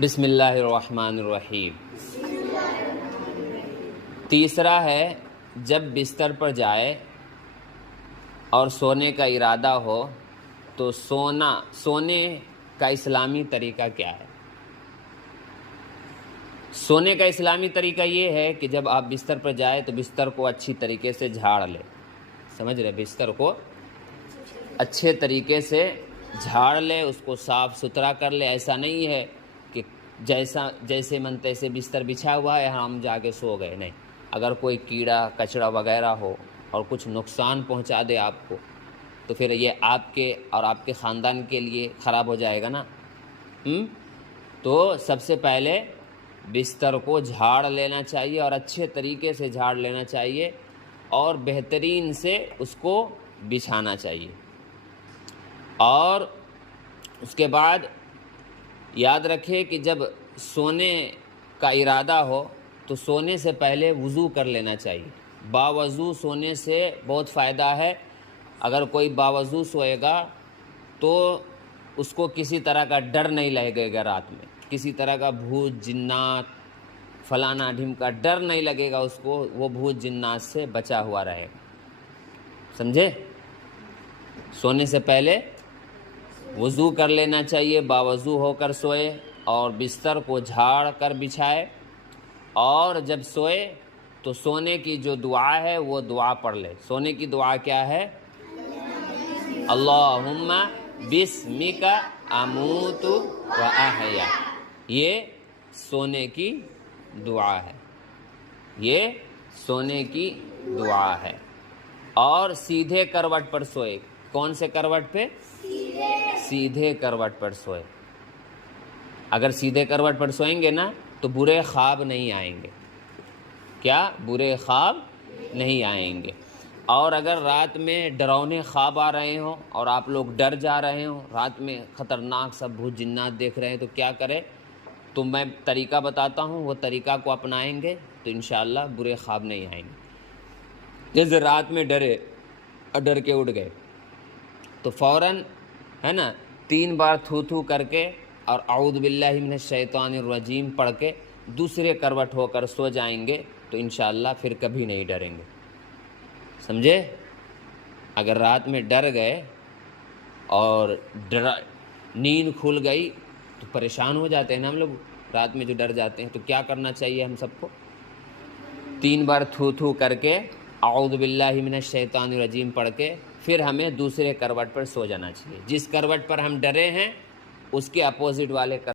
بسم اللہ الرحمن الرحیم۔ تیسرا ہے جب بستر پر جائے اور سونے کا ارادہ ہو تو سونے کا اسلامی طریقہ کیا ہے؟ سونے کا اسلامی طریقہ یہ ہے کہ جب آپ بستر پر جائیں تو بستر کو اچھی طریقے سے جھاڑ لے، سمجھ رہے؟ بستر کو اچھے طریقے سے جھاڑ لے، اس کو صاف ستھرا کر لے۔ ایسا نہیں ہے کہ جیسے من تیسے بستر بچھا ہوا ہے ہم جا کے سو گئے، نہیں۔ اگر کوئی کیڑا کچڑا وغیرہ ہو اور کچھ نقصان پہنچا دے آپ کو تو پھر یہ آپ کے اور آپ کے خاندان کے لیے خراب ہو جائے گا نا۔ تو سب سے پہلے بستر کو جھاڑ لینا چاہیے اور اچھے طریقے سے جھاڑ لینا چاہیے اور بہترین سے اس کو بچھانا چاہیے۔ اور اس کے بعد یاد رکھے کہ جب سونے کا ارادہ ہو تو سونے سے پہلے وضو کر لینا چاہیے۔ باوضو سونے سے بہت فائدہ ہے۔ اگر کوئی باوضو سوئے گا تو اس کو کسی طرح کا ڈر نہیں لگے گا، رات میں کسی طرح کا بھوت جنات فلانا ڈھیم کا ڈر نہیں لگے گا اس کو، وہ بھوت جنات سے بچا ہوا رہے گا، سمجھے؟ سونے سے پہلے وضو کر لینا چاہیے، باوضو ہو کر سوئے اور بستر کو جھاڑ کر بچھائے، اور جب سوئے تو سونے کی جو دعا ہے وہ دعا پڑھ لے۔ سونے کی دعا کیا ہے؟ اللہم بسمک اموت و احیا۔ یہ سونے کی دعا ہے، یہ سونے کی دعا ہے۔ اور سیدھے کروٹ پر سوئے۔ کون سے کروٹ پہ؟ سیدھے کروٹ پر سوئے۔ اگر سیدھے کروٹ پر سوئیں گے نا تو برے خواب نہیں آئیں گے۔ کیا؟ برے خواب نہیں آئیں گے۔ اور اگر رات میں ڈراؤنے خواب آ رہے ہوں اور آپ لوگ ڈر جا رہے ہوں، رات میں خطرناک سب بھوت جنات دیکھ رہے ہیں، تو کیا کرے؟ تو میں طریقہ بتاتا ہوں، وہ طریقہ کو اپنائیں گے تو انشاءاللہ برے خواب نہیں آئیں گے۔ جیسے رات میں ڈرے اور ڈر کے اٹھ گئے تو فوراً ہے نا 3 بار تھو کر کے اور اعوذ باللہ من الشیطان الرجیم پڑھ کے دوسرے کروٹ ہو کر سو جائیں گے تو انشاءاللہ پھر کبھی نہیں ڈریں گے، سمجھے؟ اگر رات میں ڈر گئے اور نیند کھل گئی تو پریشان ہو جاتے ہیں نا ہم لوگ، رات میں جو ڈر جاتے ہیں، تو کیا کرنا چاہیے ہم سب کو؟ 3 بار تھو کر کے اعوذ باللہ من الشیطان الرجیم پڑھ کے پھر ہمیں دوسرے کروٹ پر سو جانا چاہیے۔ جس کروٹ پر ہم ڈرے ہیں اس کے اپوزٹ والے